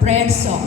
prayer song.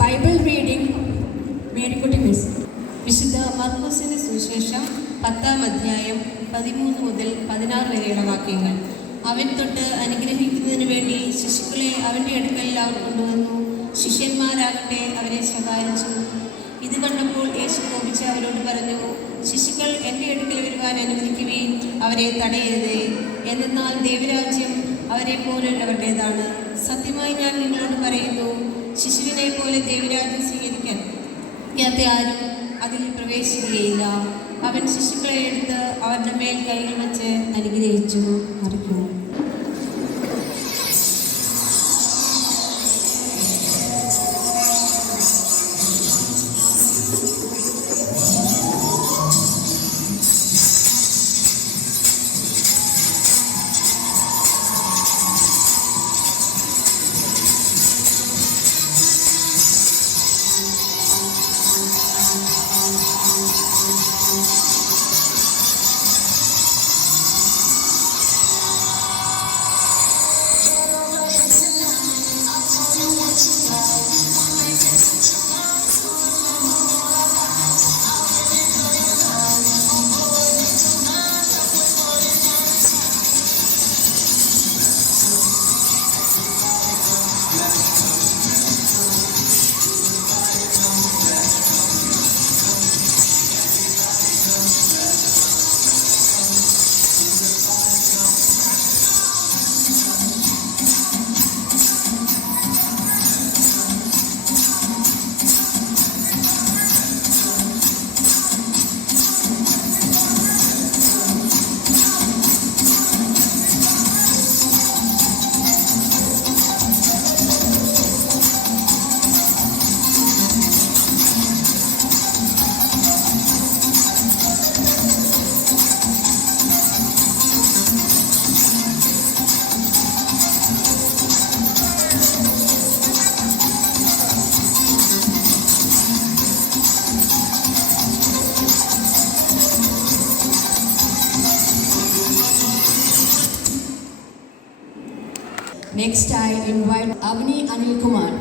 Bible reading Marykutty miss. വിശുദ്ധ മർക്കോസിന്റെ സുവിശേഷം 10-ാം അധ്യായം 13 മുതൽ 16 വരെയുള്ള വാക്യങ്ങൾ. അവൻ തൊട്ട് അനുഗ്രഹിക്കുന്നതിന് വേണ്ടി ശിശുക്കളെ അവൻ്റെ അടുക്കൽ അവർ കൊണ്ടുവന്നു. ശിഷ്യന്മാരാകട്ടെ അവരെ ശകാരിച്ചു. ഇത് കണ്ടപ്പോൾ യേശു കോപിച്ച് അവരോട് പറഞ്ഞു, ശിശുക്കൾ എൻ്റെ അടുക്കൽ വരുവാൻ അനുവദിക്കുവിൻ, അവരെ തടയരുതേ. എന്നാൽ ദൈവരാജ്യം അവരെ പോലുള്ളവരുടേതാണ്. സത്യമായി ഞാൻ നിങ്ങളോട് പറയുന്നു, ശിശുവിനെ പോലെ ദൈവരാജ്യം സ്വീകരിക്കാൻ ആരും അതിൽ പ്രവേശിക്കുകയില്ല. അവൻ ശിശുക്കളെ എടുത്ത് അവരുടെ മേൽ കൈകൾ വച്ച് അനുഗ്രഹിച്ചു മറിക്കുന്നു. Next, I invite Avni Anil Kumar.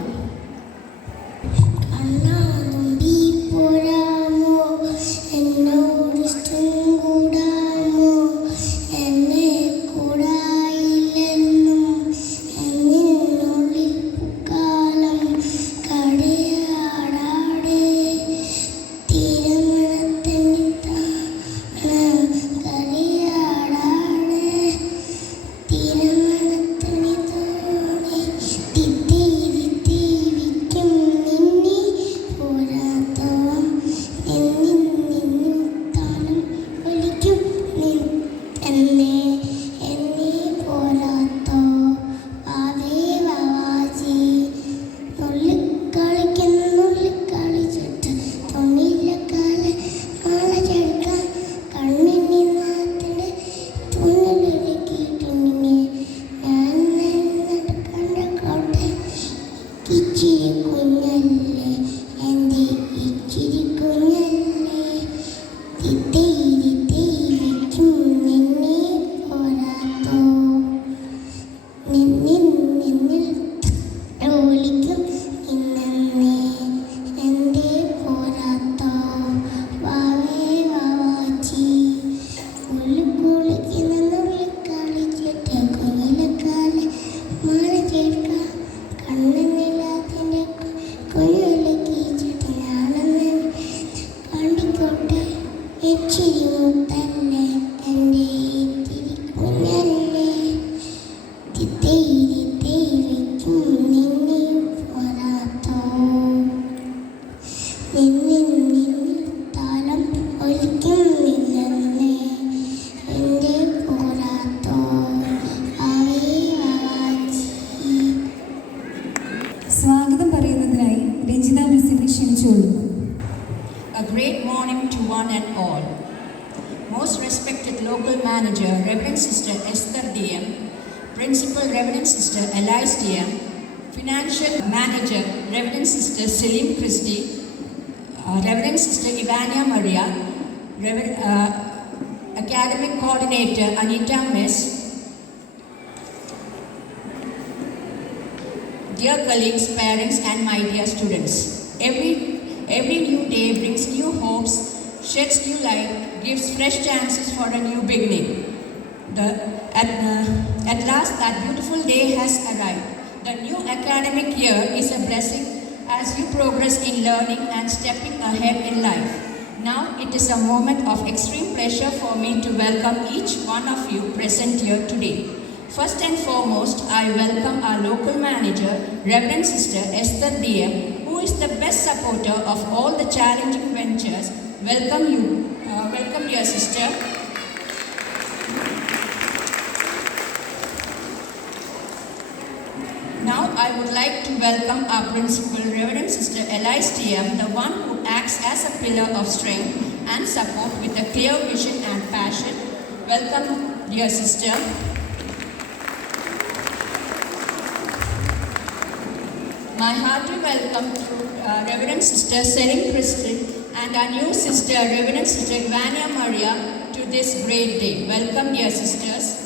Ti Local Manager, Reverend Sister Esther DM, Principal Reverend Sister Elise DM, Financial Manager, Reverend Sister Celine Christie, Reverend Sister Ivania Maria, Academic Coordinator Anita Miss. Dear colleagues, parents and my dear students, every new day brings new hopes, sheds new light, gives fresh chances for a new beginning. At last that beautiful day has arrived. The new academic year is a blessing as you progress in learning and stepping ahead in life. Now it is a moment of extreme pleasure for me to welcome each one of you present here today. First and foremost, I welcome our local manager, Reverend Sister Esther DM, who is the best supporter of all the challenging ventures. Welcome you. Welcome, dear sister. Now I would like to welcome our principal, Reverend Sister Elise DM, the one who acts as a pillar of strength and support with a clear vision and passion. Welcome, dear sister. My hearty welcome to Reverend Sister Celine Christie and our new sister, Reverend Sister Ivania Maria, to this great day. Welcome, dear sisters.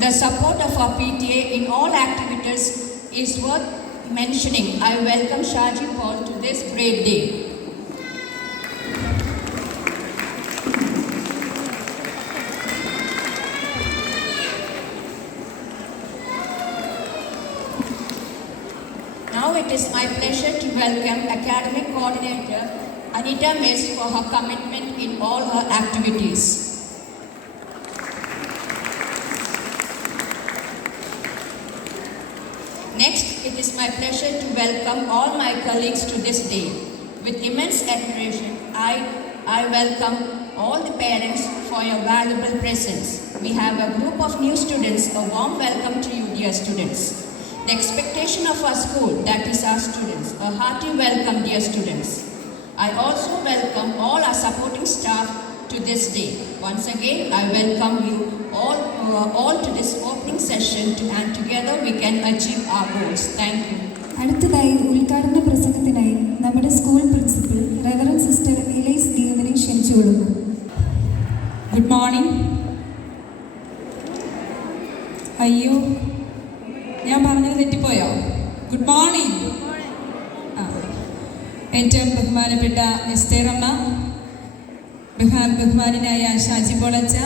The support of our PTA in all activities is worth mentioning. I welcome Shaji Paul to this great day. Now it is my pleasure to welcome Academic Coordinator Anita Miss for her commitment in all her activities. Next, it is my pleasure to welcome all my colleagues to this day. With immense admiration, I welcome all the parents for your valuable presence. We have a group of new students. A warm welcome to you, dear students. The expectation of our school, that is our students. A hearty welcome, dear students. I also welcome all our supporting staff to this day. Once again, I welcome you all to this opening session and together we can achieve our goals. Thank you. അടുത്തതായി ഉദ്ഘാടന പ്രസംഗത്തിനായി നമ്മുടെ school principal reverend sister Elise ഡിയമിനെ ക്ഷണിച്ചുകൊള്ളുന്നു. Good morning. അയ്യോ, ഞാൻ പറഞ്ഞത് തെറ്റിപ്പോയോ? Good morning. ഏറ്റവും ബഹുമാനപ്പെട്ട എസ്തേറമ്മ, ബഹുമാനായ ഷാജി പോളച്ച,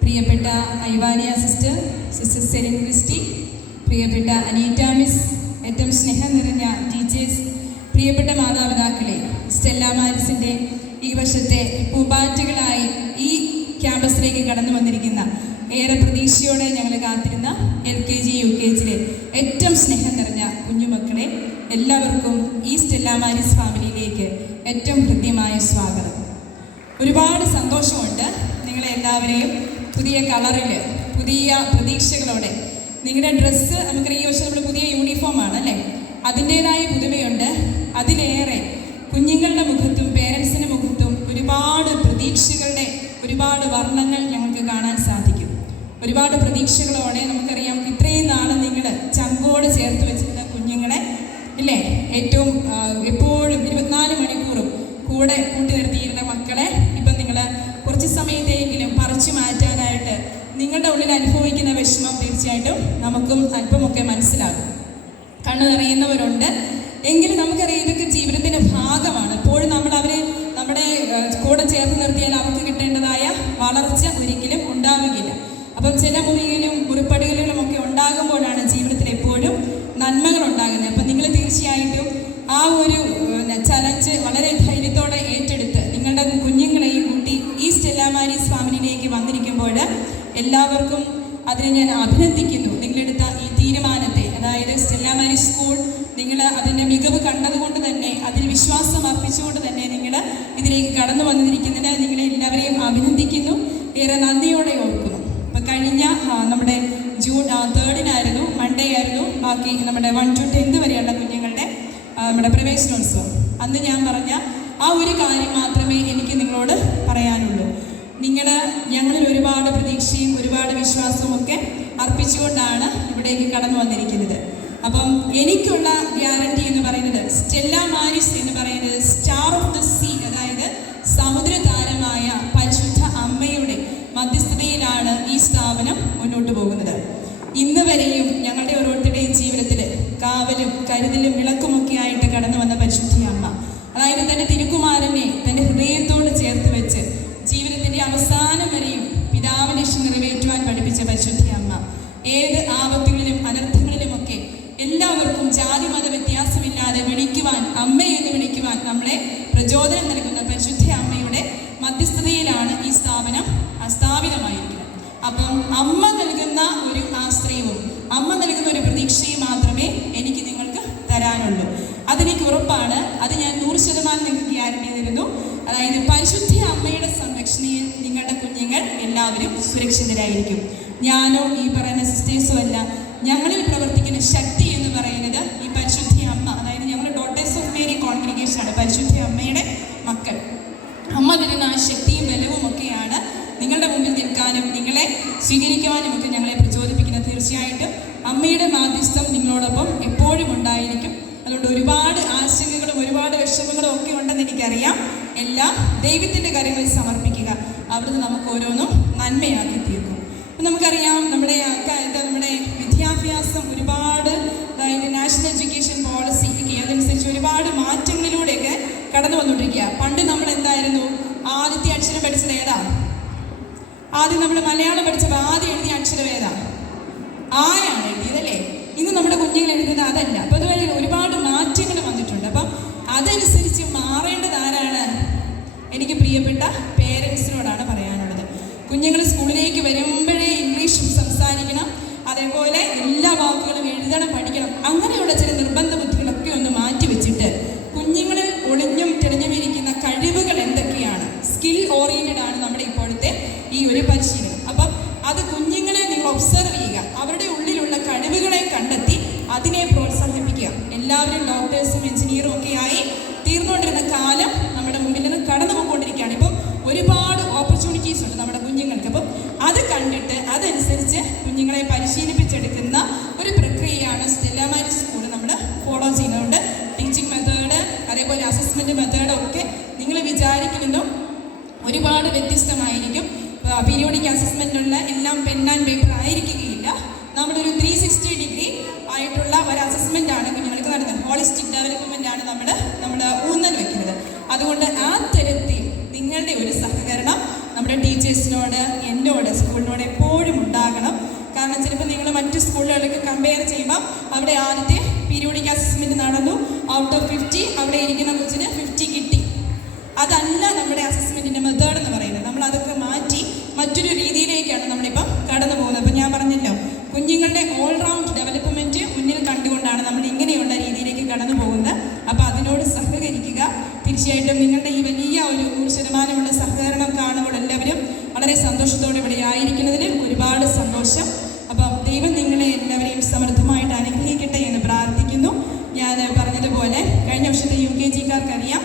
പ്രിയപ്പെട്ട ഐവാനിയ സിസ്റ്റർ, സിസ്റ്റർ സെലിൻ ക്രിസ്റ്റി, പ്രിയപ്പെട്ട അനീറ്റ മിസ്, ഏറ്റവും സ്നേഹം നിറഞ്ഞ ടീച്ചേഴ്സ്, പ്രിയപ്പെട്ട മാതാപിതാക്കളെ, സ്റ്റെല്ല മാരിസിൻ്റെ ഈ വർഷത്തെ പൂമ്പാറ്റകളായി ഈ ക്യാമ്പസിലേക്ക് കടന്നു വന്നിരിക്കുന്ന, ഏറെ പ്രതീക്ഷയോടെ ഞങ്ങൾ കാത്തിരുന്ന LKG UKG ഏറ്റവും സ്നേഹം നിറഞ്ഞ കുഞ്ഞുമക്കളെ, എല്ലാവർക്കും ഈ സ്റ്റെല്ല മാരിസ് ഫാമിലിയിലേക്ക് ഏറ്റവും ഹൃദ്യമായ സ്വാഗതം. ഒരുപാട് സന്തോഷമുണ്ട് നിങ്ങളെ എല്ലാവരെയും പുതിയ കളറിൽ, പുതിയ പ്രതീക്ഷകളോടെ. നിങ്ങളുടെ ഡ്രസ്സ് നമുക്കറിയാം, ഈ വർഷം നമ്മൾ പുതിയ യൂണിഫോമാണ് അല്ലേ, അതിൻ്റേതായ പുതുമയുണ്ട്. അതിലേറെ കുഞ്ഞുങ്ങളുടെ മുഖത്തും പേരൻസിൻ്റെ മുഖത്തും ഒരുപാട് പ്രതീക്ഷകളുടെ ഒരുപാട് വർണ്ണങ്ങൾ ഞങ്ങൾക്ക് കാണാൻ സാധിക്കും. ഒരുപാട് പ്രതീക്ഷകളോടെ നമുക്കറിയാം, ഇത്രയും നാൾ നിങ്ങൾ ചങ്കോട് ചേർത്ത് വെച്ചിരുന്ന കുഞ്ഞുങ്ങളെ ഇല്ലേ, ഏറ്റവും എപ്പോഴും 24 മണിക്കൂറും കൂടെ കൂട്ടി നിർത്തിയിരുന്ന മക്കളെ ഇപ്പം നിങ്ങൾ കുറച്ച് സമയത്തെങ്കിലും പറിച്ചു മാറ്റാനായിട്ട് നിങ്ങളുടെ ഉള്ളിൽ അനുഭവിക്കുന്ന വിഷമം തീർച്ചയായിട്ടും നമുക്കും അല്പമൊക്കെ മനസ്സിലാകും. കണ്ണു നിറയുന്നവരുണ്ട്, എങ്കിലും നമുക്കറിയാം ഇതൊക്കെ ജീവിതത്തിൻ്റെ ഭാഗമാണ്. എപ്പോഴും നമ്മൾ അവരെ നമ്മുടെ കൂടെ ചേർത്ത് നിർത്തിയാൽ അവർക്ക് കിട്ടേണ്ടതായ വളർച്ച ഒരിക്കലും ഉണ്ടാവുകയില്ല. അപ്പം ചില മുറിപ്പടികളിലും ഒക്കെ ഉണ്ടാകുമ്പോഴാണ് ജീവിതത്തിൽ എപ്പോഴും നന്മകൾ ഉണ്ടാകുന്നത്. അപ്പം നിങ്ങൾ തീർച്ചയായിട്ടും ആ ഒരു ചലഞ്ച് വളരെ ധൈര്യത്തോടെ ഏറ്റെടുത്ത് നിങ്ങളുടെ കുഞ്ഞുങ്ങളെയും കൂട്ടി ഈ സ്റ്റെല്ല മാരീസ് ഫാമിലിയിലേക്ക് വന്നിരിക്കുമ്പോൾ എല്ലാവർക്കും അതിനെ ഞാൻ അഭിനന്ദിക്കുന്നു. നിങ്ങളെടുത്ത ഈ തീരുമാനത്തെ, അതായത് സ്റ്റെല്ല മാരീസ് സ്കൂൾ നിങ്ങൾ അതിൻ്റെ മികവ് കണ്ടതുകൊണ്ട് തന്നെ, അതിൽ വിശ്വാസം അർപ്പിച്ചുകൊണ്ട് തന്നെ നിങ്ങൾ ഇതിലേക്ക് കടന്നു വന്നിരിക്കുന്നതിന് നിങ്ങളെ എല്ലാവരെയും അഭിനന്ദിക്കുന്നു, ഏറെ നന്ദിയോടെ ഓർക്കുന്നു. അപ്പം കഴിഞ്ഞ നമ്മുടെ ജൂൺ 3 ബാക്കി നമ്മുടെ 1 to 10 വരെയുള്ള കുഞ്ഞുങ്ങളുടെ നമ്മുടെ പ്രവേശനോത്സവം. അന്ന് ഞാൻ പറഞ്ഞ ആ ഒരു കാര്യം മാത്രമേ എനിക്ക് നിങ്ങളോട് പറയാനുള്ളൂ. ഞങ്ങളിൽ ഒരുപാട് പ്രതീക്ഷയും ഒരുപാട് വിശ്വാസവും ഒക്കെ അർപ്പിച്ചുകൊണ്ടാണ് ഇവിടേക്ക് കടന്നു വന്നിരിക്കുന്നത്. അപ്പം എനിക്കുള്ള ഗ്യാരണ്ടി എന്ന് പറയുന്നത് സ്റ്റെല്ല മാരിസ് എന്ന് പറയുന്നത് സ്റ്റാർ ഓഫ് ദ സീ, അതായത് സമുദ്രതാരമായ പരിശുദ്ധ അമ്മയുടെ മധ്യസ്ഥതയിലാണ് ഈ സ്ഥാപനം മുന്നോട്ട് പോകുന്നത്. ഇന്ന് വരെയും ഞങ്ങളുടെ ഓരോരുത്തരുടെയും ജീവിതത്തിൽ കാവലും കരുതലും വിളക്കുമൊക്കെ ആയിട്ട് കടന്നു വന്ന പരിശുദ്ധ അമ്മ, അതായത് തൻ്റെ തിരുക്കുമാരനെ തൻ്റെ ഹൃദയത്തോട് ചേർത്ത് വെച്ച് ജീവിതത്തിൻ്റെ അവസാനം വരെയും പിതാവിൻ്റെ ഇഷ്ടം നിറവേറ്റുവാൻ പഠിപ്പിച്ച പരിശുദ്ധ അമ്മ, ഏത് ആപത്തുകളിലും അനർത്ഥങ്ങളിലുമൊക്കെ എല്ലാവർക്കും ജാതി മത വ്യത്യാസമില്ലാതെ വിളിക്കുവാൻ, അമ്മയെന്ന് വിളിക്കുവാൻ നമ്മളെ പ്രചോദനം നൽകുന്ന പരിശുദ്ധ അമ്മയുടെ മധ്യസ്ഥതയിലാണ് ഈ സ്ഥാപനം സ്ഥാപിതമായിരിക്കുന്നത്. അപ്പം അമ്മ നൽകുന്ന ഒരു ആശ്രയവും അമ്മ നൽകുന്ന ഒരു പ്രതീക്ഷയും മാത്രമേ എനിക്ക് നിങ്ങൾക്ക് തരാനുള്ളൂ. അതെനിക്ക് ഉറപ്പാണ്. അത് ഞാൻ 100% നിങ്ങൾക്ക് ഗ്യാരണ്ടി തരുന്നു. അതായത് പരിശുദ്ധ അമ്മയുടെ സംരക്ഷണയിൽ നിങ്ങളുടെ കുഞ്ഞുങ്ങൾ എല്ലാവരും സുരക്ഷിതരായിരിക്കും. ഞാനോ ഈ പറയുന്ന സിസ്റ്റേഴ്സോ അല്ല. ഞങ്ങളിൽ പ്രവർത്തിക്കുന്ന ശക്തി എന്ന് പറയുന്നത് ഈ പരിശുദ്ധ അമ്മ, അതായത് ഞങ്ങൾ ഡോട്ടേഴ്സ് ഓഫ് മേരി കോൺഗ്രിഗേഷനാണ്, പരിശുദ്ധ അമ്മയുടെ മക്കൾ. അമ്മ തരുന്ന ആ ശക്തിയും ബലവും ഒക്കെയാണ് നിങ്ങളുടെ മുമ്പിൽ നിൽക്കാനും നിങ്ങളെ സ്വീകരിക്കുവാനും ഒക്കെ ഞങ്ങളെ പ്രചോദിപ്പിക്കുന്നത്. തീർച്ചയായിട്ടും അമ്മയുടെ മാധ്യസ്ഥം നിങ്ങളോടൊപ്പം എപ്പോഴും ഉണ്ടായിരിക്കും. അതുകൊണ്ട് ഒരുപാട് ആശങ്കകളും ഒരുപാട് വിഷമങ്ങളും ഒക്കെ ഉണ്ടെന്ന് എനിക്കറിയാം. എല്ലാം ദൈവത്തിൻ്റെ കാര്യങ്ങളിൽ സമർപ്പിക്കുക. അവിടുന്ന് നമുക്ക് ഓരോന്നും നന്മയാക്കി തീർക്കും. അപ്പം നമുക്കറിയാം നമ്മുടെ വിദ്യാഭ്യാസം ഒരുപാട്, അതായത് നാഷണൽ എഡ്യൂക്കേഷൻ പോളിസി ഒക്കെ അതനുസരിച്ച് ഒരുപാട് മാറ്റങ്ങളിലൂടെയൊക്കെ കടന്നു വന്നുകൊണ്ടിരിക്കുക. പണ്ട് നമ്മൾ എന്തായിരുന്നു, ആദ്യത്തെ അക്ഷരം പഠിച്ചത് ഏതാ? ആദ്യം നമ്മൾ മലയാളം പഠിച്ചപ്പോൾ ആദ്യം എഴുതിയ അക്ഷരം ഏതാ? ആയാണ് എഴുതിയതല്ലേ? ഇന്ന് നമ്മുടെ കുഞ്ഞുങ്ങൾ എഴുതുന്നത് അതല്ല. അപ്പം അതുവരെ ഒരുപാട് മാറ്റങ്ങൾ വന്നിട്ടുണ്ട്. അപ്പം അതനുസരിച്ച് മാറേണ്ടത് ആരാണ്? എനിക്ക് പ്രിയപ്പെട്ട പേരൻസിനോടാണ് പറയാനുള്ളത്. കുഞ്ഞുങ്ങൾ സ്കൂളിലേക്ക് വരുമ്പോഴേ ഇംഗ്ലീഷ് സംസാരിക്കണം, അതേപോലെ എല്ലാ വാക്കുകളും എഴുതണം, പഠിക്കണം. അങ്ങനെയുള്ള ചില നിർബന്ധ ബുദ്ധികളൊക്കെ ഒന്ന് മാറ്റി വെച്ചിട്ട് കുഞ്ഞുങ്ങളിൽ ഒളിഞ്ഞും തെളിഞ്ഞുമിരിക്കുന്ന കഴിവുകൾ എന്തൊക്കെയാണ്, സ്കിൽ ഓറിയൻറ്റഡ് ആണ് നമ്മുടെ ഇപ്പോഴത്തെ ഈ ഒരു പരിശീലനം. അപ്പം അത് കുഞ്ഞുങ്ങളെ നിങ്ങൾ ഒബ്സർവ് ചെയ്യുക, അവരുടെ ഉള്ളിലുള്ള കഴിവുകളെ കണ്ടെത്തി അതിനെ പ്രോത്സാഹിപ്പിക്കുക. എല്ലാവരും ഡോക്ടേഴ്സും എഞ്ചിനീയറും ഒക്കെ ആയി തീർന്നുകൊണ്ടിരുന്ന കാലം നമ്മുടെ മുമ്പിൽ നിന്ന് കടന്നു പോയിക്കൊണ്ടിരിക്കുകയാണ്. ഇപ്പം ഒരുപാട് ഓപ്പർച്യൂണിറ്റീസ് ഉണ്ട് നമ്മുടെ കുഞ്ഞുങ്ങൾക്ക്. അപ്പം അത് കണ്ടിട്ട് അതനുസരിച്ച് കുഞ്ഞുങ്ങളെ പരിശീലിപ്പിച്ചെടുക്കുന്ന ഒരു പ്രക്രിയയാണ് സ്റ്റെല്ല മാരിസ് സ്കൂൾ നമ്മൾ ഫോളോ ചെയ്യുന്നതുകൊണ്ട് ടീച്ചിങ് മെത്തേഡ്, അതേപോലെ അസസ്മെൻറ്റ് മെത്തേഡ് ഒക്കെ നിങ്ങൾ വിചാരിക്കുന്നതും ഒരുപാട് വ്യത്യസ്തമായിരിക്കും. പീരിയോഡിക് അസസ്മെൻറ്റുള്ള എല്ലാം പെൻ ആൻഡ് പേപ്പർ ആയിരിക്കുകയില്ല. നമ്മളൊരു 360 ഡിഗ്രി ആയിട്ടുള്ള ഒരു അസസ്മെൻ്റാണ് കുഞ്ഞുങ്ങൾക്ക് നടത്തുന്നത്. ഹോളിസ്റ്റിക് ഡെവലപ്മെൻ്റാണ് നമ്മൾ ഊന്നൽ വയ്ക്കുന്നത്. അതുകൊണ്ട് ആ തരത്തിൽ നിങ്ങളുടെ ഒരു സഹകരണം നമ്മുടെ ടീച്ചേഴ്സിനോട്, എന്നോട്, സ്കൂളിനോട് എപ്പോഴും ഉണ്ടാകണം. കാരണം ചിലപ്പോൾ നിങ്ങൾ മറ്റു സ്കൂളുകളിലേക്ക് കമ്പയർ ചെയ്യുമ്പോൾ അവിടെ ആദ്യത്തെ പീരിയോഡിക് അസസ്മെൻറ്റ് നടന്നു, ഔട്ട് ഓഫ് 50 അവിടെ ഇരിക്കുന്ന കൊച്ചിന് 50 കിട്ടി. അതല്ല നമ്മുടെ അസസ്മെൻറ്റിൻ്റെ മെത്തേഡ് എന്ന് പറയുന്നത്. നമ്മൾ അതൊക്കെ മാറ്റി മറ്റൊരു രീതിയിലേക്കാണ് നമ്മളിപ്പം കടന്നു പോകുന്നത്. അപ്പം ഞാൻ പറഞ്ഞല്ലോ, കുഞ്ഞുങ്ങളുടെ ഓൾറൗണ്ട് ഡെവലപ്മെൻറ്റ് മുന്നിൽ കണ്ടുകൊണ്ടാണ് നമ്മൾ ഇങ്ങനെയുള്ള രീതിയിലേക്ക് കടന്നു പോകുന്നത്. അപ്പോൾ അതിനോട് സഹകരിക്കുക. തീർച്ചയായിട്ടും നിങ്ങളുടെ ഈ വലിയ ഒരു 100% സഹകരണം കാണുമ്പോൾ എല്ലാവരും വളരെ സന്തോഷത്തോടെ ഇവിടെ ആയിരിക്കുന്നതിൽ ഒരുപാട് സന്തോഷം. അപ്പം ദൈവം നിങ്ങളെ എല്ലാവരെയും സമൃദ്ധമായിട്ട് അനുഗ്രഹിക്കട്ടെ എന്ന് പ്രാർത്ഥിക്കുന്നു. ഞാൻ പറഞ്ഞതുപോലെ കഴിഞ്ഞ വർഷത്തെ UKG-കാർക്കറിയാം,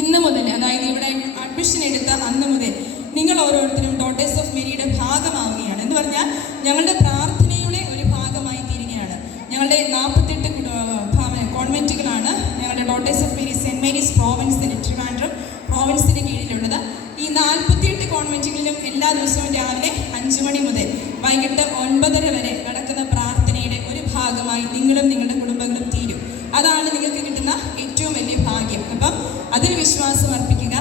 ഇന്ന് മുതൽ, അതായത് ഇവിടെ അഡ്മിഷൻ എടുത്ത അന്ന് മുതൽ നിങ്ങൾ ഓരോരുത്തരും ഡോട്ടേഴ്സ് ഓഫ് മേരിയുടെ ഭാഗമാവുകയാണ്. എന്ന് പറഞ്ഞാൽ ഞങ്ങളുടെ പ്രാർത്ഥനയുടെ ഒരു ഭാഗമായി തീരുകയാണ്. ഞങ്ങളുടെ 48 കോൺവെൻറ്റുകളാണ് ഞങ്ങളുടെ daughters of Mary Saint Mary's പ്രോവിൻസിന്, ട്രിവാൻഡ്രം പ്രോവിൻസിന് കീഴിലുള്ളത്. ഈ 48 കോൺവെൻറ്റുകളിലും എല്ലാ ദിവസവും രാവിലെ 5 മണി മുതൽ വൈകിട്ട് 9:30 വരെ നടക്കുന്ന പ്രാർത്ഥനയുടെ ഒരു ഭാഗമായി നിങ്ങളും നിങ്ങളുടെ കുടുംബങ്ങളും തീരും. അതാണ് നിങ്ങൾക്ക് കിട്ടുന്ന ഏറ്റവും വലിയ ഭാഗ്യം. അപ്പം അതിൽ വിശ്വാസം അർപ്പിക്കുക.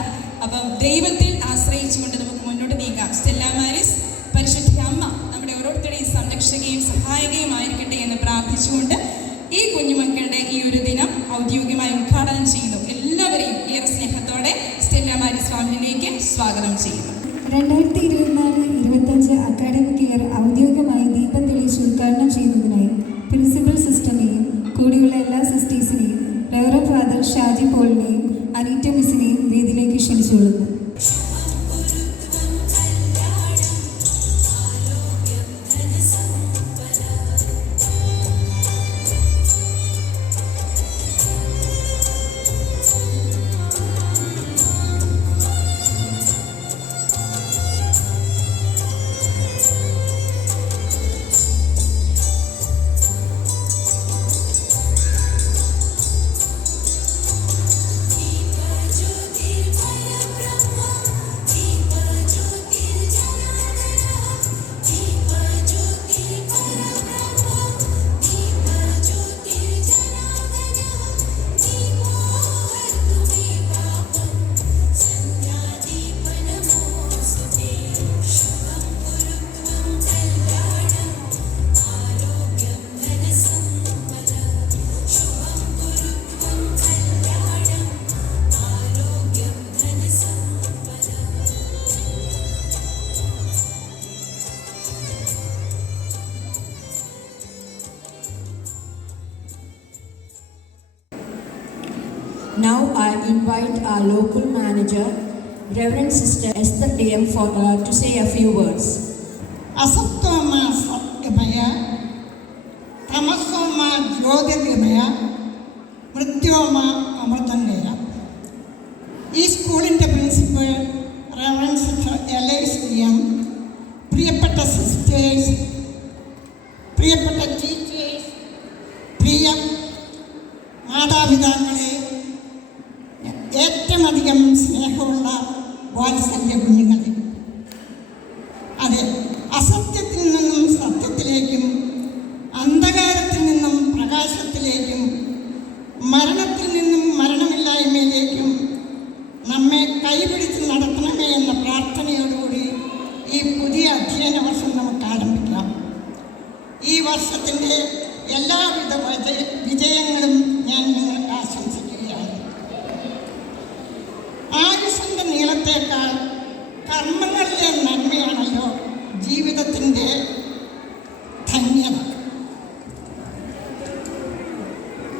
അപ്പം ദൈവത്തിൽ ആശ്രയിച്ചുകൊണ്ട് നമുക്ക് മുന്നോട്ട് നീങ്ങാം. സ്റ്റെല്ല മാരിസ് പരിശുദ്ധ അമ്മ നമ്മുടെ ഓരോരുത്തരുടെയും സംരക്ഷകയും സഹായികയുമായിരിക്കട്ടെ എന്ന് പ്രാർത്ഥിച്ചുകൊണ്ട് ഈ കുഞ്ഞുമക്കളുടെ ഈ ഒരു ദിനം ഔദ്യോഗികമായി ഉദ്ഘാടനം ചെയ്യുന്നു. എല്ലാവരെയും ഏറെ സ്നേഹത്തോടെ സ്റ്റെല്ല മാരിസ് ഫാമിലിയിലേക്ക് സ്വാഗതം ചെയ്യുന്നു. 2024-25 അക്കാഡമിക് ഇയർ ഔദ്യോഗികമായി ദീപം തെളിയിച്ച് ഉദ്ഘാടനം ചെയ്യുന്നതിനായി പ്രിൻസിപ്പൽ സിസ്റ്ററിനെയും കൂടിയുള്ള എല്ലാ സിസ്റ്റേഴ്സിനെയും റെവറൻഡ് ഫാദർ ഷാജി പോളിനെയും അനീറ്റ മിസ്സിനെയും വേദിയിലേക്ക് ക്ഷണിച്ചുകൊള്ളുന്നു. Now I invite our local manager, Reverend Sister Esther DM, to say a few words. അസത്വമ സത്യമയ, തമസ്വമ ജ്യോതിർഗമയ, മൃത്യോമ അമൃതംഗയ. ഈ സ്കൂളിൻ്റെ പ്രിൻസിപ്പൽ റവറൻഡ് സിസ്റ്റർ എലൈസ് DM, പ്രിയപ്പെട്ട സിസ്റ്റേഴ്സ്, പ്രിയപ്പെട്ട ടീച്ചേഴ്സ്, പ്രിയ മാതാപിതാക്കളെ, ഏറ്റവും അധികം സ്നേഹമുള്ള വാത്സല്യ കുഞ്ഞുങ്ങളെ, അതെ, അസത്യത്തിൽ നിന്നും സത്യത്തിലേക്കും അന്ധകാരത്തിൽ നിന്നും പ്രകാശത്തിലേക്കും മരണത്തിൽ നിന്നും മരണമില്ലായ്മയിലേക്കും നമ്മെ കൈപിടിച്ച് നടത്തണമേ എന്ന പ്രാർത്ഥനയോടുകൂടി ഈ പുതിയ അധ്യയന വർഷം നമുക്ക് ആരംഭിക്കാം. ഈ വർഷത്തിൻ്റെ എല്ലാവിധ വിജയങ്ങളും ഞാൻ നിങ്ങൾക്ക് ആശംസിക്കുകയാണ്. ആയുസ്സിൻ്റെ നീളത്തേക്കാൾ കർമ്മങ്ങളിലെ നന്മയാണല്ലോ ജീവിതത്തിൻ്റെ ധന്യത.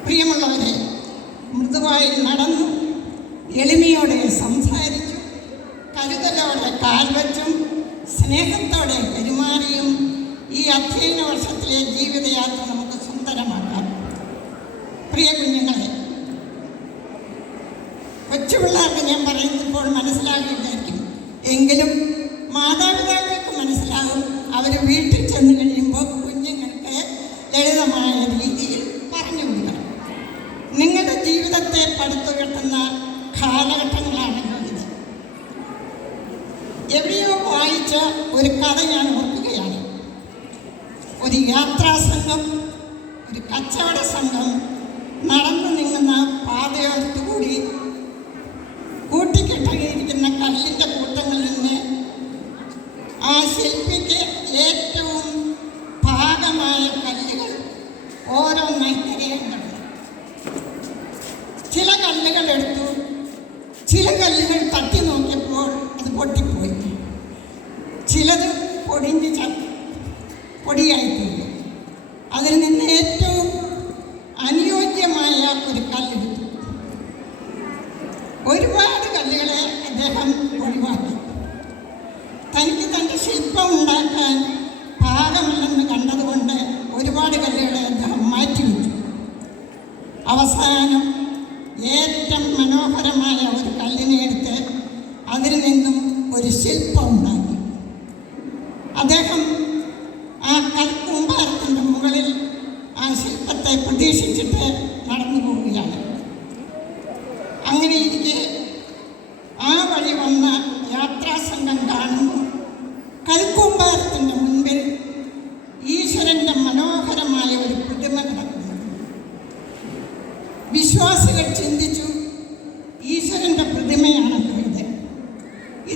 പ്രിയമുള്ളവരെ, മൃദുവായി നടന്നു, എളിമയോടെ സംസാരിച്ചു, കരുതലോടെ കാൽവച്ചും സ്നേഹത്തോടെ പെരുമാറിയും ഈ അധ്യയന വർഷത്തിലെ ജീവിതയാത്ര നമുക്ക് സുന്ദരമാക്കാം. പ്രിയ കുഞ്ഞുങ്ങളെ, കൊച്ചുപിള്ളേർക്ക് ഞാൻ പറയുമ്പോൾ മനസ്സിലാകില്ലായിരിക്കും, എങ്കിലും മാതാപിതാക്കൾക്ക് മനസ്സിലാകും. അവർ വീട്ടിൽ ചെന്ന് കഴിയുമ്പോൾ കുഞ്ഞുങ്ങൾക്ക് ലളിതമായ രീതിയിൽ പറഞ്ഞു കൊടുക്കണം. നിങ്ങളുടെ ജീവിതത്തെ പടുത്തുയർത്തുന്ന കാലഘട്ടങ്ങളാണല്ലോ ഇത്. എവിടെയോ വായിച്ച ഒരു കഥ ഞാൻ ഓർക്കുകയാണ്. ഒരു യാത്രാസംഘം, ഒരു കച്ചവട സംഘം നടന്നു നീങ്ങുന്ന പാതയോർത്തുകൂടി കൂട്ടിക്കെട്ടിയിരിക്കുന്ന കല്ലിൻ്റെ കൂട്ടങ്ങളിൽ നിന്ന് ആ ശില്പിക്ക് ഏറ്റവും പാകമായ കല്ലുകൾ ഓരോന്നായി തിരയേണ്ടത്. ചില കല്ലുകൾ എടുത്തു, ചില കല്ലുകൾ തട്ടി നോക്കിയപ്പോൾ അത് പൊട്ടിപ്പോയി, ചിലത് പൊടിയായിപ്പോയി. അതിൽ നിന്ന് ഏറ്റവും അനുയോജ്യമായ ഒരു കല്ലെടുത്തു. ഒരുപാട് കല്ലുകളെ അദ്ദേഹം ഒഴിവാക്കി. തനിക്ക് തൻ്റെ ശില്പം ഉണ്ടാക്കാൻ പാകമല്ലെന്ന് കണ്ടതുകൊണ്ട് ഒരുപാട് കല്ലുകളെ അദ്ദേഹം മാറ്റിവെച്ചു. അവസാനം ഏറ്റവും മനോഹരമായ ഒരു കല്ലിനെ എടുത്ത് അതിൽ നിന്നും ഒരു ശില്പം ഉണ്ടാക്കി. അദ്ദേഹം ആ കൽക്കൂമ്പാരത്തിൻ്റെ മുകളിൽ ആ ശില്പത്തെ പ്രതീക്ഷിച്ചിട്ട് നടന്നു പോവുകയാണ്. അങ്ങനെ ഇരിക്കെ ആ വഴി വന്ന യാത്രാസംഘം കാണുന്നു, കൽക്കൂമ്പാരത്തിൻ്റെ മുൻപിൽ ഈശ്വരൻ്റെ മനോഹരമായ ഒരു പ്രതിമ കിടക്കുന്നു. വിശ്വാസികൾ ചിന്തിച്ചു, ഈശ്വരൻ്റെ പ്രതിമയാണല്ലോ ഇത്,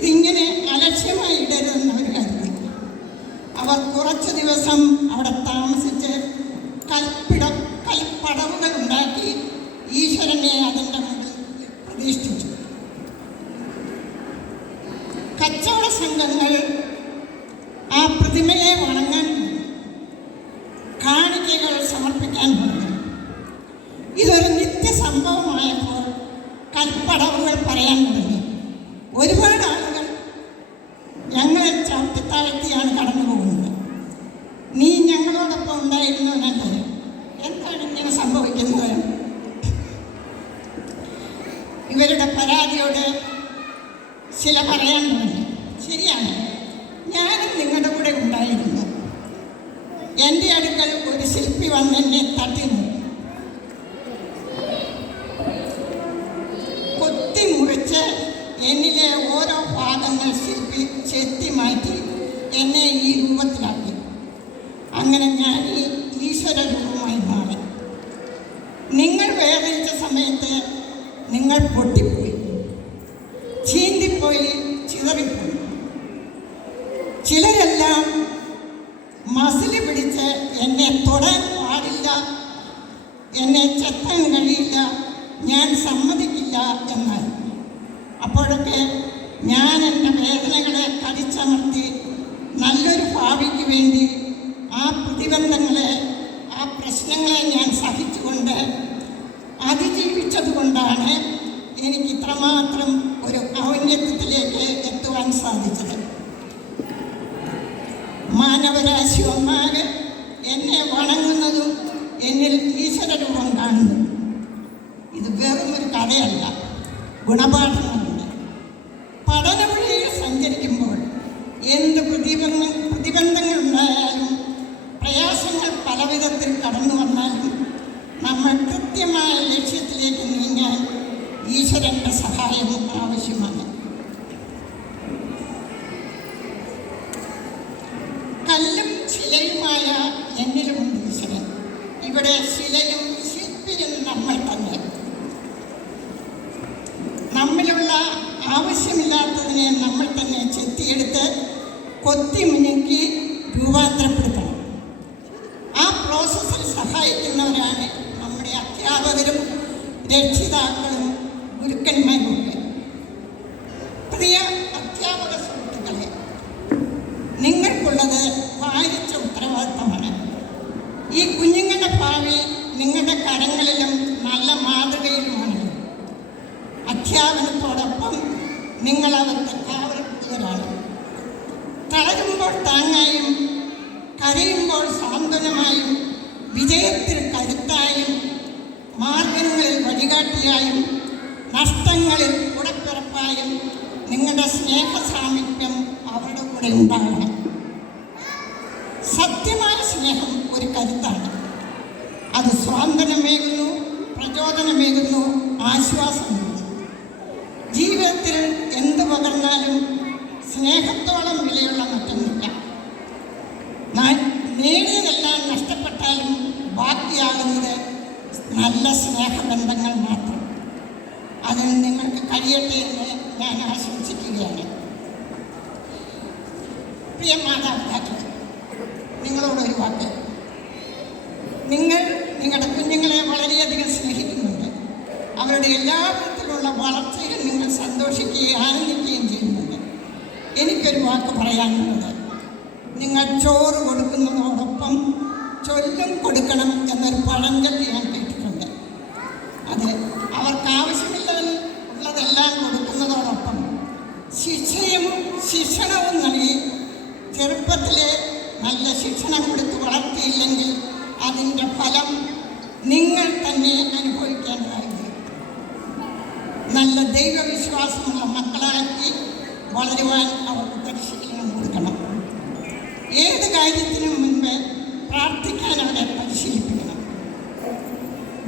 ഇതിങ്ങനെ അലക്ഷ്യമായി ഇടരുതെന്ന് അവർ കരുതി. അവർ കുറച്ച് ദിവസം അവിടെ താമസിച്ച് കൽപ്പടവുകൾ ഉണ്ടാക്കി ഈശ്വരനെ അതിൻ്റെ മുന്നിൽ പ്രതിഷ്ഠിച്ചു. കച്ചവട സംഘങ്ങൾ ആ പ്രതിമയെ വണങ്ങാൻ, കാണിക്കകൾ സമർപ്പിക്കാൻ തുടങ്ങി. ഇതൊരു നിത്യസംഭവമായപ്പോൾ കൽപ്പടവുകൾ പറയാൻ തുടങ്ങി. ഒരുപാട് ആളുകൾ ഞങ്ങളെ ചവിട്ടിത്താഴ്ത്തിയാണ് കടന്നു പോകുന്നത്. നീ ഞങ്ങളോടൊപ്പം ഉണ്ടായിരുന്നവനല്ലേ, എന്താണ് ഇങ്ങനെ സംഭവിക്കുന്നത്? ഇവരുടെ പരാതിയോട് ചില പറയാൻ തുടങ്ങി. ശരിയാണ്, ഞാനും നിങ്ങളുടെ കൂടെ ഉണ്ടായിരുന്നു. എൻ്റെ അടുക്കൽ ഒരു ശില്പി വന്ന് എന്നെ തട്ടി നോക്കി, കൊത്തി മുറിച്ച് എന്നിലെ ഓരോ ഭാഗങ്ങൾ ശില്പി ചെത്തി മാറ്റി എന്നെ ഈ രൂപത്തിലാക്കി. അങ്ങനെ ഞാൻ ഈ ഈശ്വര രൂപമായി മാറി. നിങ്ങൾ വേദനിച്ച സമയത്ത് നിങ്ങൾ പൊട്ടിപ്പോയി, ചീന്തിപ്പോയി, ചിതറിപ്പോയി. ചിലരെല്ലാം മസിൽ പിടിച്ച് എന്നെ തൊടാൻ പാടില്ല, എന്നെ ചെത്താൻ കഴിയില്ല, ഞാൻ സമ്മതിക്കില്ല എന്നാൽ അപ്പോഴൊക്കെ ഞാൻ എൻ്റെ വേദനകളെ കടിച്ചമർത്തി നല്ലൊരു ഭാവിക്ക് വേണ്ടി ആ പ്രതിബന്ധങ്ങളെ, ആ പ്രശ്നങ്ങളെ ഞാൻ സഹിച്ചുകൊണ്ട് അതിജീവിച്ചതുകൊണ്ടാണ് എനിക്ക് ഇത്രമാത്രം ഒരു ഔന്നത്യത്തിലേക്ക് എത്തുവാൻ സാധിച്ചത്. മാനവരാശി ഒന്നാകെ എന്നെ വണങ്ങുന്നതും എന്നിൽ ഈശ്വരരൂപം കാണുന്നു. ഇത് വെറുമൊരു കഥയല്ല, ഗുണപാഠങ്ങളുണ്ട്. പഠനവഴിയിൽ സഞ്ചരിക്കുമ്പോൾ എന്ത് പ്രതിബന്ധങ്ങളുണ്ടായാലും പ്രയാസങ്ങൾ പലവിധത്തിൽ കടന്നു വന്നാലും നമ്മൾ കൃത്യമായ ലക്ഷ്യത്തിലേക്ക് നീങ്ങാൻ ഈശ്വരൻ്റെ സഹായം ആവശ്യമാണ്. കല്ലും ശിലയുമായ എന്നിലുമുണ്ട് ഈശ്വരൻ. ഇവിടെ ശിലയും ശില്പിയും നമ്മൾ തന്നെ. നമ്മിലുള്ള ആവശ്യമില്ലാത്തതിനെ നമ്മൾ തന്നെ ചെത്തിയെടുത്ത് കൊത്തി മിനുക്കി രൂപാന്തരപ്പെടുത്തണം. ആ പ്രോസസ്സിൽ സഹായിക്കുന്നവരാണ് നമ്മുടെ അധ്യാപകരും രക്ഷിതാക്കളും ഗുരുക്കന്മാരുമൊക്കെ. പ്രിയ അധ്യാപക സുഹൃത്തുക്കളെ, നിങ്ങൾക്കുള്ളത് ഭാരിച്ച ഉത്തരവാദിത്തമാണ്. ഈ കുഞ്ഞുങ്ങളുടെ ഭാവി നിങ്ങളുടെ കരങ്ങളിലും നല്ല മാതൃകയിലുമാണല്ലോ. അധ്യാപനത്തോടൊപ്പം നിങ്ങൾ അവർക്ക് കാവൽക്കാരാണ്. തളരുമ്പോൾ താങ്ങായും കരയുമ്പോൾ സാന്ത്വനമായും വിജയത്തിൽ കരുത്തായും മാർഗങ്ങളിൽ വഴികാട്ടിയായും നഷ്ടങ്ങളിൽ കൂടപ്പിറപ്പായും നിങ്ങളുടെ സ്നേഹസാമീപ്യം അവരുടെ കൂടെ ഉണ്ടാകണം. സത്യമായ സ്നേഹം ഒരു കരുത്താണ്. അത് സ്വാന്തനമേകുന്നു, പ്രചോദനമേകുന്നു, ആശ്വാസമേകുന്നു. ജീവിതത്തിൽ എന്തു പകർന്നാലും സ്നേഹത്തോളം വിലയുള്ള മറ്റൊന്നില്ല. നേടിയതെല്ലാം നഷ്ടപ്പെട്ടാലും ബാക്കിയാകുന്നത് നല്ല സ്നേഹബന്ധങ്ങൾ മാത്രം. അതിന് നിങ്ങൾക്ക് കഴിയട്ടെ എന്ന് ഞാൻ ആശംസിക്കുകയാണ്. പ്രിയ മാതാപിതാക്കൾ, നിങ്ങളോടൊരു വാക്ക്. നിങ്ങൾ നിങ്ങളുടെ കുഞ്ഞുങ്ങളെ വളരെയധികം സ്നേഹിക്കുന്നുണ്ട്. അവരുടെ എല്ലാ വിധത്തിലുള്ള വളർച്ചയിൽ നിങ്ങൾ സന്തോഷിക്കുകയും ആനന്ദിക്കുകയും ചെയ്യുന്നുണ്ട്. എനിക്കൊരു വാക്ക് പറയാനുള്ളത്, നിങ്ങൾ ചോറ് കൊടുക്കുന്നതോടൊപ്പം ചൊല്ലും കൊടുക്കണം എന്നൊരു പഴഞ്ചൊല്ല് ഞാൻ കേട്ടിട്ടുണ്ട്. അത് അവർക്ക് ആവശ്യമുള്ളതെല്ലാം കൊടുക്കുന്നതോടൊപ്പം ശിക്ഷണവും നൽകി ചെറുപ്പത്തിലെ നല്ല ശിക്ഷണം കൊടുത്ത് വളർത്തിയില്ലെങ്കിൽ അതിൻ്റെ ഫലം നിങ്ങൾ തന്നെ അനുഭവിക്കേണ്ടതായി വരും. നല്ല ദൈവവിശ്വാസമുള്ള മക്കളാക്കി വളരുവാൻ അവർക്ക് പരിശീലനം കൊടുക്കണം. ഏത് കാര്യത്തിനും മുൻപ് പ്രാർത്ഥിക്കാൻ അവരെ പരിശീലിപ്പിക്കണം.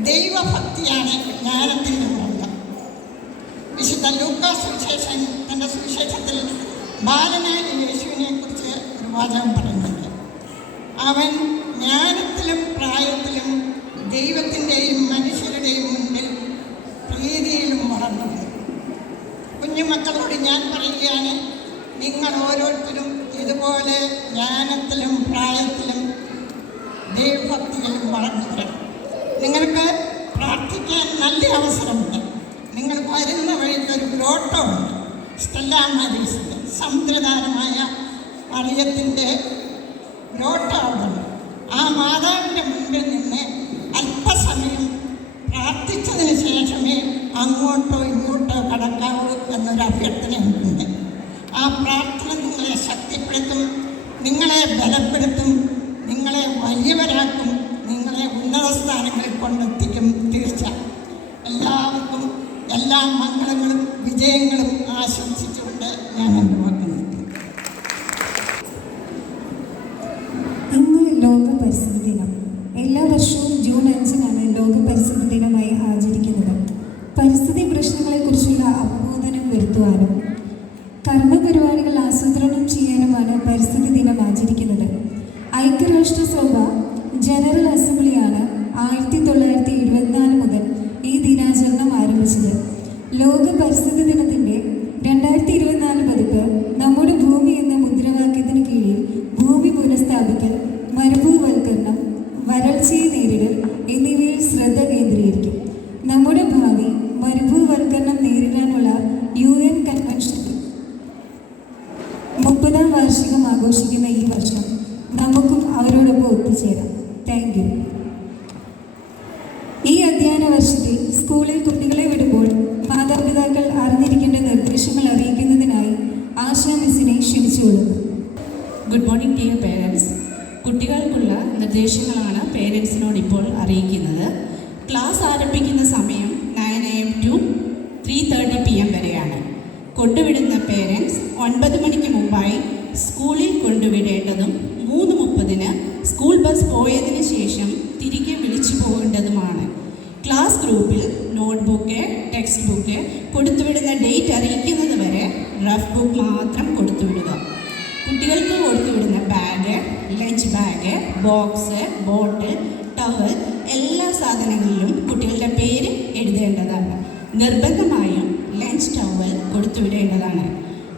ദൈവഭക്തിയാണ് ജ്ഞാനത്തിൻ്റെ ഉറവിടം. വിശുദ്ധ ലൂക്കാസ് സുവിശേഷൻ തൻ്റെ സുവിശേഷത്തിൽ ബാലനായ യേശുവിനെ കുറിച്ച് ഒരു വാചകം പറയുന്നുണ്ട്. അവൻ ജ്ഞാനത്തിലും പ്രായത്തിലും ദൈവത്തിൻ്റെയും മനുഷ്യരുടെയും മുൻപിൽ പ്രീതിയിലും വളർന്നു. കുഞ്ഞുമക്കളോട് ഞാൻ പറയുകയാണ്, നിങ്ങൾ ഓരോരുത്തരും ഇതുപോലെ ജ്ഞാനത്തിലും പ്രായത്തിലും ദൈവഭക്തിയിലും വളർന്നു വരണം. നിങ്ങൾക്ക് പ്രാർത്ഥിക്കാൻ നല്ല അവസരമുണ്ട്. നിങ്ങൾ വരുന്ന വഴിക്കൊരു ഗ്രോട്ടമുണ്ട്, സ്റ്റെല്ല മാരീസിൻ്റെ സമുദ്രതാരമായ മറിയത്തിൻ്റെ ഗ്രോട്ടം അവിടെയുണ്ട്. ആ മാതാവിൻ്റെ മുൻപിൽ നിന്ന് അല്പസമയം പ്രാർത്ഥിച്ചതിന് ശേഷമേ അങ്ങോട്ടോ ഇങ്ങോട്ടോ കടക്കാവൂ എന്നൊരു അഭ്യർത്ഥനയുണ്ട്. ആ പ്രാർത്ഥന നിങ്ങളെ ശക്തിപ്പെടുത്തും, നിങ്ങളെ ബലപ്പെടുത്തും, നിങ്ങളെ വലിയവരാക്കും, നിങ്ങളെ ഉന്നത സ്ഥാനങ്ങളിൽ കൊണ്ടെത്തിക്കും. തീർച്ച. എല്ലാവർക്കും എല്ലാ മംഗളങ്ങളും വിജയങ്ങളും ആശംസിച്ചുകൊണ്ട് ഞാൻ എൻ്റെ വാക്ക് നിർത്തുന്നു. ഇന്ന് ലോക പരിസ്ഥിതി ദിനം. എല്ലാ വർഷവും ജൂൺ 5-നാണ് ലോക പരിസ്ഥിതി ദിനമായി ആചരിക്കുന്നത്. പരിസ്ഥിതി പ്രശ്നങ്ങളെക്കുറിച്ചുള്ള അവബോധനം വരുത്തുവാനും കർമ്മപരിപാടികൾ ആസൂത്രണം ചെയ്യാനുമാണ് പരിസ്ഥിതി ദിനം ആചരിക്കുന്നത്. ഐക്യരാഷ്ട്രസഭ ജനറൽ അസംബ്ലിയാണ് 1974 മുതൽ ഈ ദിനാചരണം ആരംഭിച്ചത്. ലോക പരിസ്ഥിതി ദിനത്തിൻ്റെ 2024 പതിപ്പ് നമ്മുടെ ഭൂമി എന്ന മുദ്രാവാക്യത്തിന് കീഴിൽ ഭൂമി പുനഃസ്ഥാപിക്കൽ, മരുഭൂവൽക്കരണം, വരൾച്ചയെ നേരിടൽ എന്നിവയിൽ ശ്രദ്ധ കേന്ദ്രീകരിക്കും. നമ്മുടെ ഭാവി മരുഭൂവൽക്കരണം നേരിടാനുള്ള UN കൺവെൻഷൻ 30ാം വാർഷികം ആഘോഷിക്കുന്ന ഈ വർഷം നമുക്കും അവരോടൊപ്പം ഒത്തുചേരാം. Thank you. ഈ അധ്യയന വർഷത്തിൽ സ്കൂളിൽ കുട്ടികളെ വിടുമ്പോൾ മാതാപിതാക്കൾ പേരൻസിനോട് ഇപ്പോൾ അറിയിക്കുന്നത്. ക്ലാസ് ആരംഭിക്കുന്ന സമയം 9 AM to 3:30 PM വരെയാണ്. കൊണ്ടുവിടുന്ന പേരൻസ് 9 മണിക്ക് മുമ്പായി സ്കൂളിൽ കൊണ്ടുവിടേണ്ടതും 3:30 സ്കൂൾ ബസ് പോയതിന് ശേഷം തിരികെ വിളിച്ചു പോകേണ്ടതുമാണ്. ക്ലാസ് ഗ്രൂപ്പിൽ നോട്ട്ബുക്ക്, ടെക്സ്റ്റ് ബുക്ക് കൊടുത്തുവിടുന്ന ഡേറ്റ് അറിയിക്കുന്നത് വരെ റഫ് ബുക്ക് മാത്രം കൊടുത്തുവിടുക. കുട്ടികൾക്ക് കൊടുത്തുവിടുന്ന ബാഗ്, ലഞ്ച് ബാഗ്, ബോക്സ്, ബോട്ടിൽ, ടവൽ എല്ലാ സാധനങ്ങളിലും കുട്ടികളുടെ പേര് എഴുതേണ്ടതാണ്. നിർബന്ധമായും ലഞ്ച് ടവൽ കൊടുത്തുവിടേണ്ടതാണ്.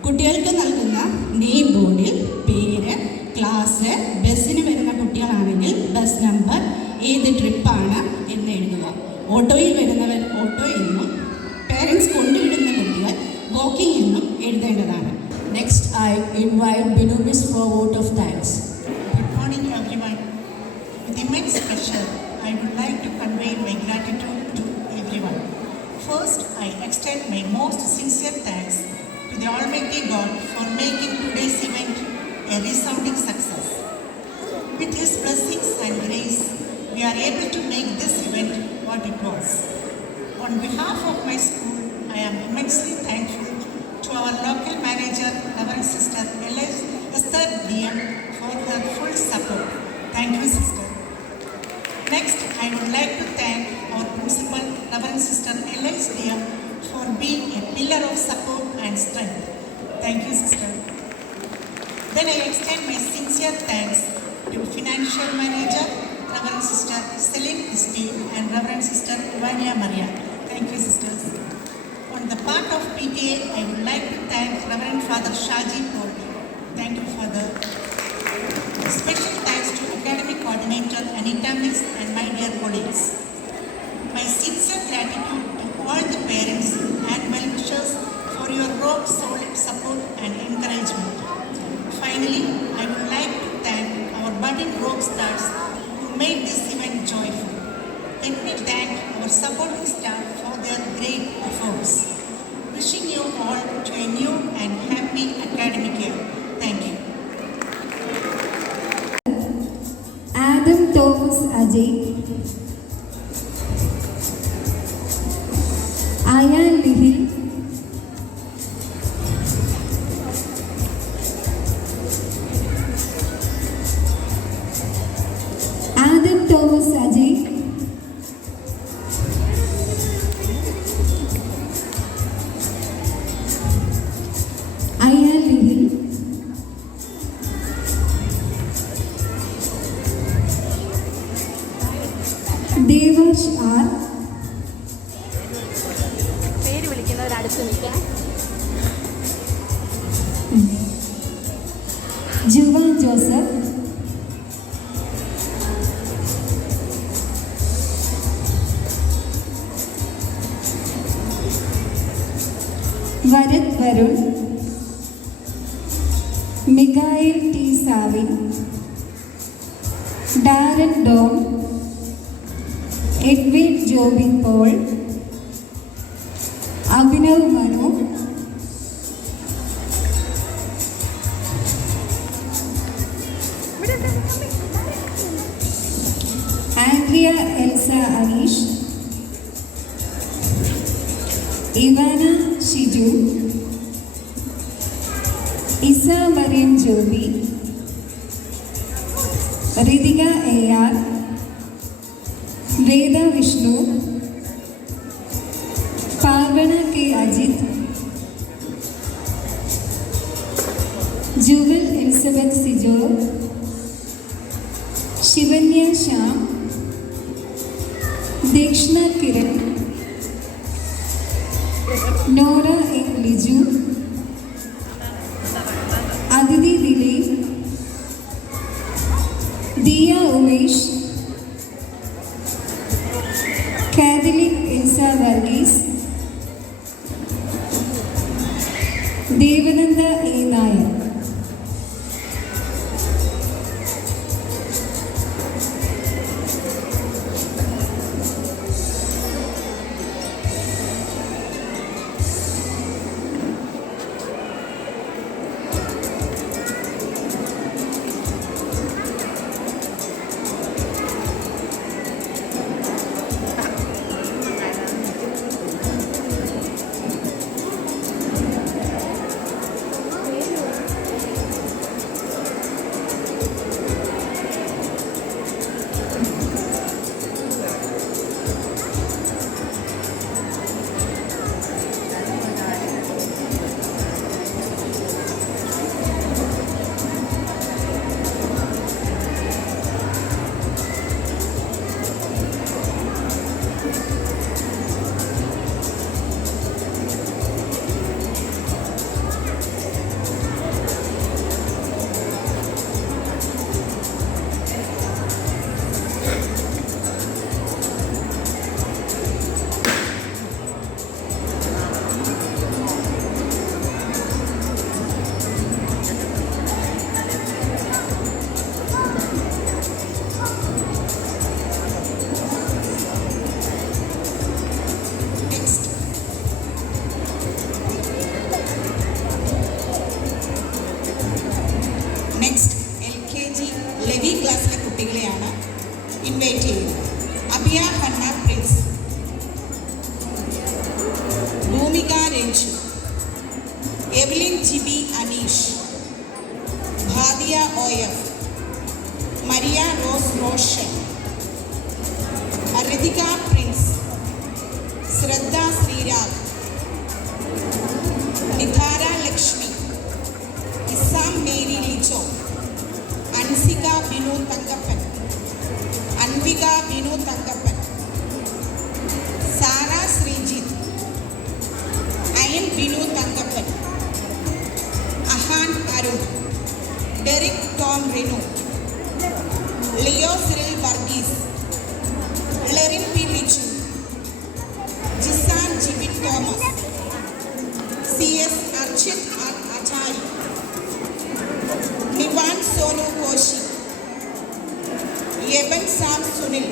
കുട്ടികൾക്ക് നൽകുന്ന നെയിം ബോർഡിൽ പേര്, ക്ലാസ്, ബസ്സിന് വരുന്ന കുട്ടികളാണെങ്കിൽ ബസ് നമ്പർ, ഏത് ട്രിപ്പാണ് എന്ന് എഴുതുക. ഓട്ടോയിൽ വരുന്നവർ ഓട്ടോ എന്നും, പേരൻസ് കൊണ്ടുവിടുന്ന കുട്ടികൾ വാക്കിംഗ് എന്നും എഴുതേണ്ടതാണ്. Next, I invite Binu Miss for a vote of thanks. Good morning, everyone. With immense pleasure, I would like to convey my gratitude to everyone. First, I extend my most sincere thanks to the Almighty God for making today's event a resounding success. With His blessings and grace, we are able to make this event what it was. On behalf of my school, I am immensely thankful to our local manager, Reverend Sister Esther DM, for her full support. Thank you, Sister. Next, I would like to thank our principal, Reverend Sister Elise DM, for being a pillar of support and strength. Thank you, Sister. Then I extend my sincere thanks to Financial Manager, Reverend Sister Celine Christie and Reverend Sister Ivania Maria. Thank you, sisters. On the part of PTA, I would like to thank Reverend Father Shaji Paul. Thank you, Father. Special thanks to Academic Coordinator Anita Miss and my dear colleagues. My sincere gratitude to all the parents and well-wishers for your rock-solid support and encouragement. Finally, I would like to thank our budding rock stars who made this event joyful. Let me thank our supporting staff for their great efforts. Wishing you all to a new and happy academic year. Thank you. Adam Thomas Ajay, Ayaan Lihil, Adam Thomas Ajay, Ayaan Lihil, Devarsh R, Juan Joseph, Varath Varun, Mikhail T Savin, Darren Dom, Edwin Jobin Paul, Abhinav Manu, Andrea Elsa Aneesh, Ivana Shiju, Isa Mariam Joby, Ritika A R, Veda Vishnu, Parvana K Ajith, Jewel Elizabeth Sijo, Shivanya Shyam, Deekshana Kiran, Nora M Liju, Athithi Dileep, Diya Umesh, കാതലിക് Elsa Varghese, Devananda A Nair. Divya Hanna Prince, Bhumika Renju, Evelyn Gibi Anish, Bhadia OF, Maria Rose Roshan, Aridhika Prince, Shraddha Sriram, Nithara Lakshmi, Issam Mary Licho, Ansika Binu Tangappan, Anvika Binu Tangappan, Sara Srijit, Ayan Binu Tangappan, Ahan Arun, Derek Tom Renu, Leo Cyril Varghese, Lerin P. Lichu, Jisan Jibit Thomas, C.S. Archit Achari, Nivan Sonu Koshi, Yeban Sam Sunil,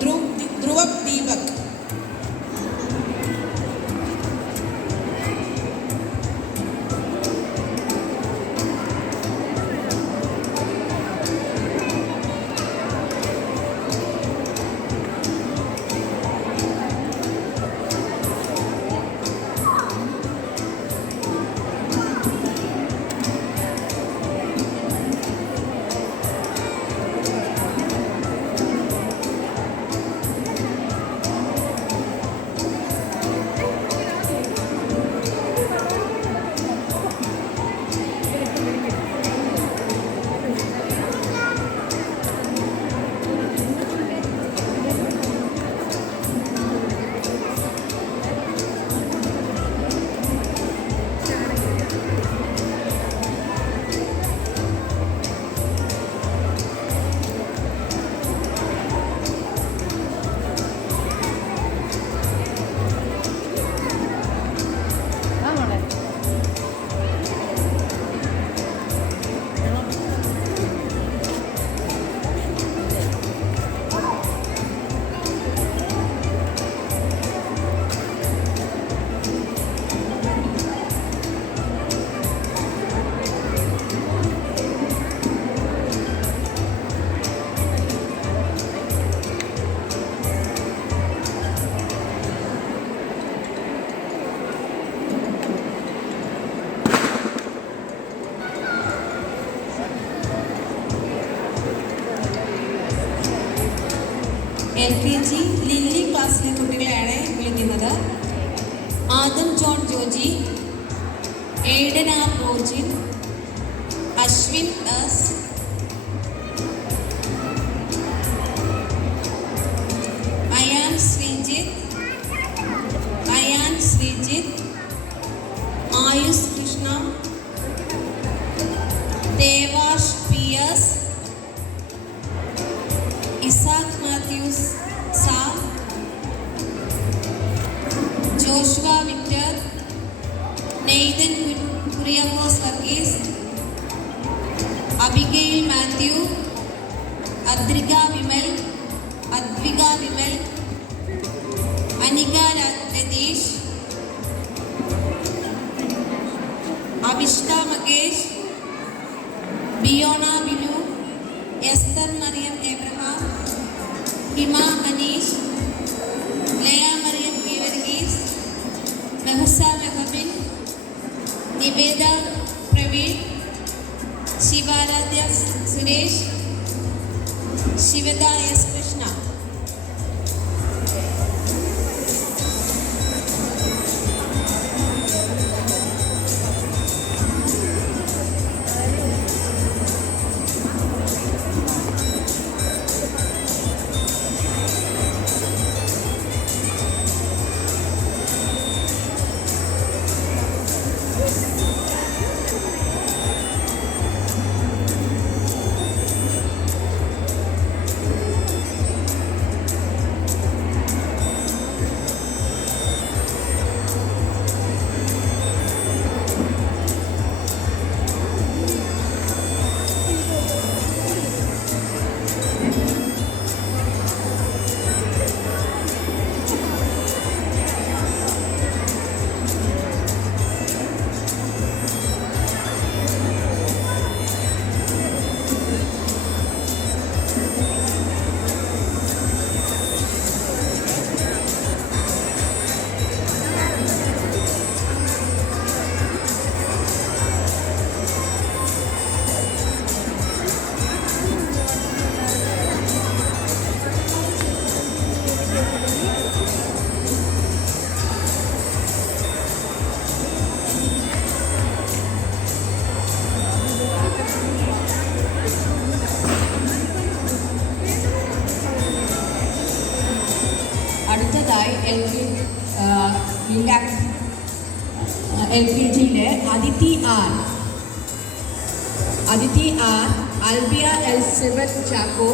Dhruv Deepak. LKG Lily ക്ലാസ്സിലെ കുട്ടികളെയാണ് വിളിക്കുന്നത്. Adam John Joji, Aidan R Rojin, Ashwin S, Ayaan Sreejith, Ayush Krishna, Devash P S, Isaac Mathews Sam, Joshua Victor, Nathan Kuriakose Varghese, Abigail Mathew, Advika Vimal, Anika Ratheesh, Avishka Makesh, Biona Binu, Esther Mariam Abraham, Hima Aneesh, Laya Mariam K Varghese, Mehasa Mehbin, Niveda Praveen, Shivaradhya Suresh, Shivada S Krishna. LKG-ലെ Aditi R, Albia Elizabeth Chacko,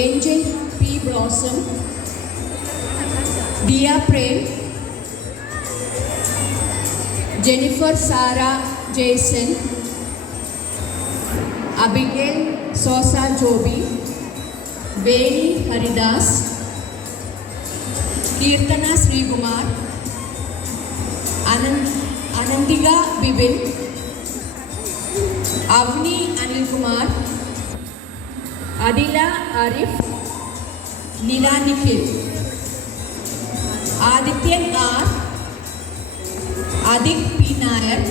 Angel P Blossom, Diya Prem, Jennifer Sara Jason, Abigail Sosa Joby, Veni Haridas, Keerthana Sreekumar, Ananthika Bibin, Avani Anilkumar, Adila Arif, Nila Nikhil, Adithyan R, Adhik P Nair,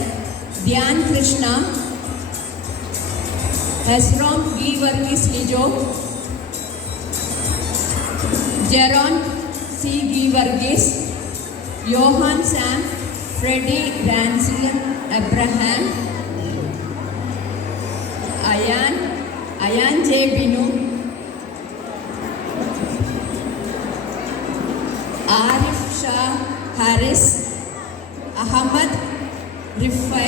Dhyan Krishna, Hezron G Varghese Lijo, Jeron C G Varghese, Yohan Sam, Freddy Danslin Abraham, Ayaan J Binu, Arif Sha Haris, Ahammed Rifai,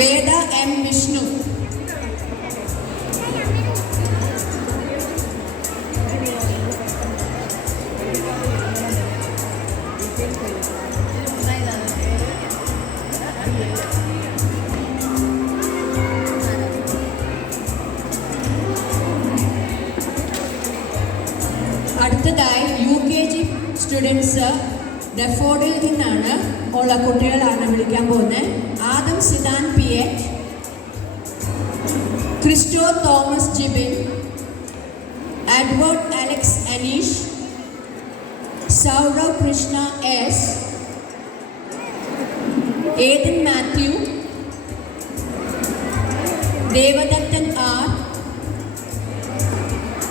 Veda M Vishnu, അടുത്തതായി UKG students daffodil നിന്നാണ് ഉള്ള കുട്ടികളാണ് വിളിക്കാൻ പോകുന്നത്. Adam Zidane PH, Christo Thomas Jibin, Edward Alex Aneesh, Sourav Krishna S, Eden Mathew, Devadathan R,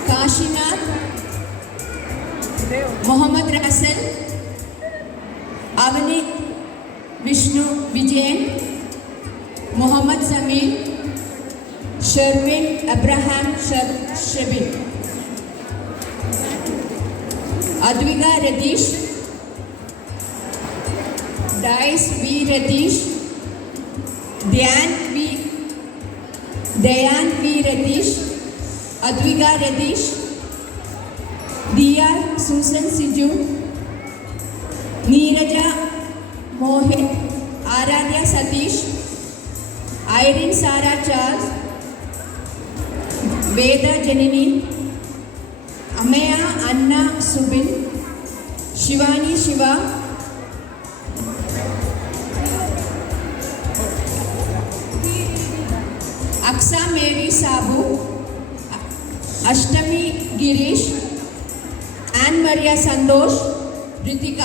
Kashinath, Muhammad Russell, Avani Vishnu Vijayan, Muhammad Sameer, Sherwin Abraham Shebin, Advika Ratheesh, ഡൈസ് V Ratheesh, Dayan V Ratheesh, Advika Ratheesh, Diya Susan Siju, Neeraja Mohit, Aradhya Satheesh, Irene Sara Charles, Veda Janani, Amaya Anna Subin, Shivani Shiva, Aksa Mary Sabu, Ashtami Gireesh, Ann Maria Santhosh, Ritika.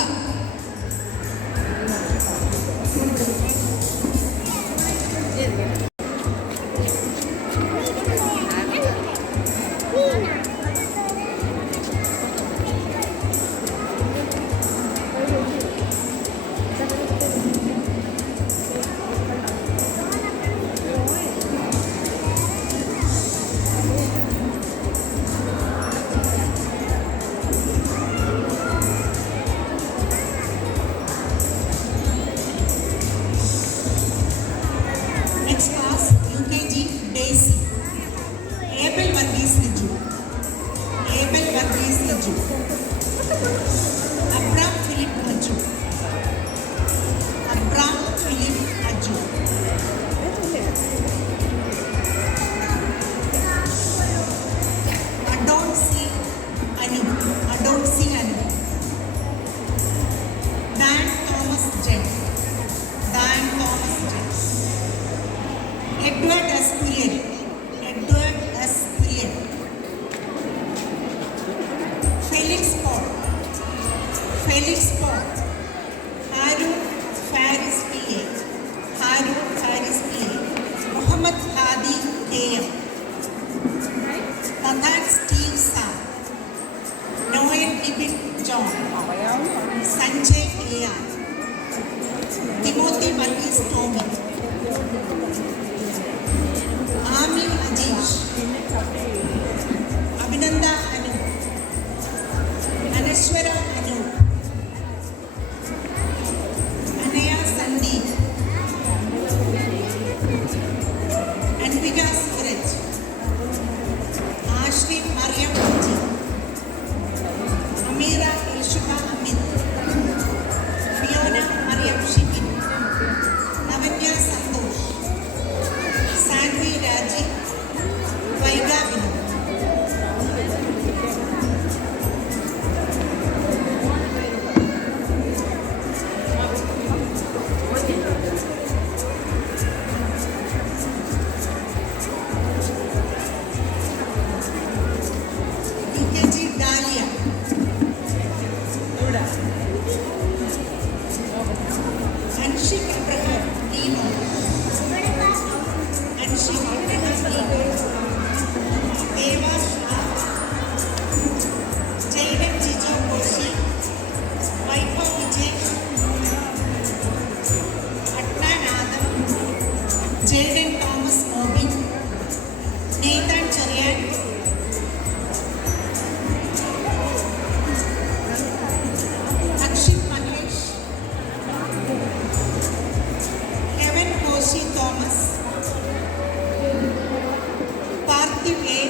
Jaden Thomas Mobin, Nathan Cherian, Akshit Mahesh, Evan Koshi Thomas, Parthiv A,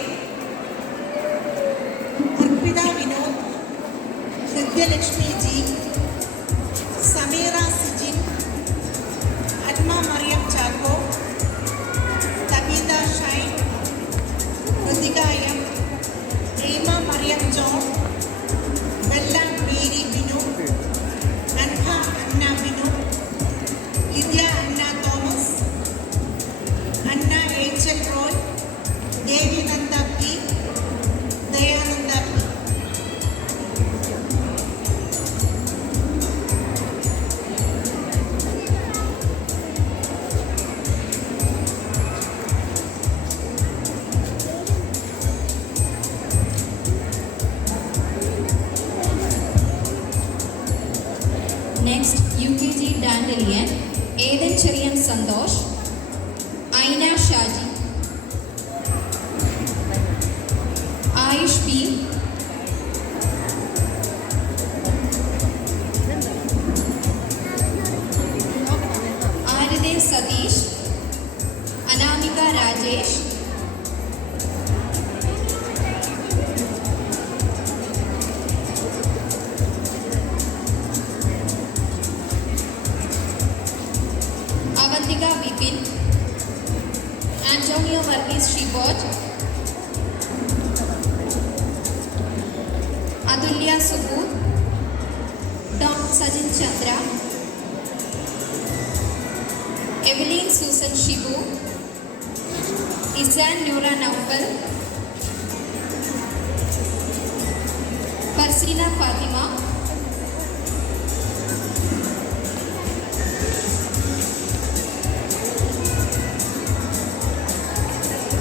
Arpita Vinod, Vidya Lakshmi G, Samira Sijin, Atma Mariam Chako, Tabitha Shine, Ritika M, Emma Mariam John, Bella Mary Binu, Anha Anna Binu, Lydia Anna Thomas, Anna H.L. Roy, Devi Nanda P, Dayananda P. Next, UKG Dandelion, Aiden Cherian Santosh, Aina Shaji, Ayush P, Aridev Satish, Anamika Rajesh, Avantika Vipin, Antonio Varghese Shibot, Atulya Subud, Don Sajin Chandra, Evelyn Susan Shibu, Isan Nura Naufal, Farsina Fatima,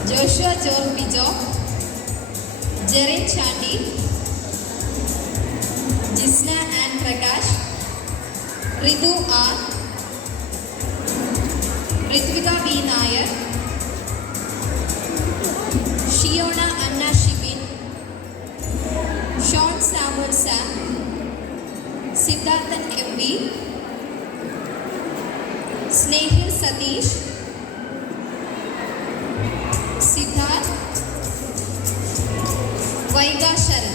Joshua John Bijo, Jaren Chandi, Jisna Ann Prakash, Ritu R, Ritvika V. Nair, Shiona Anna Shibin, Sean Samuel Sam, Siddharthan M.V., Snehil Satish, Siddharth, Vaiga Sharan.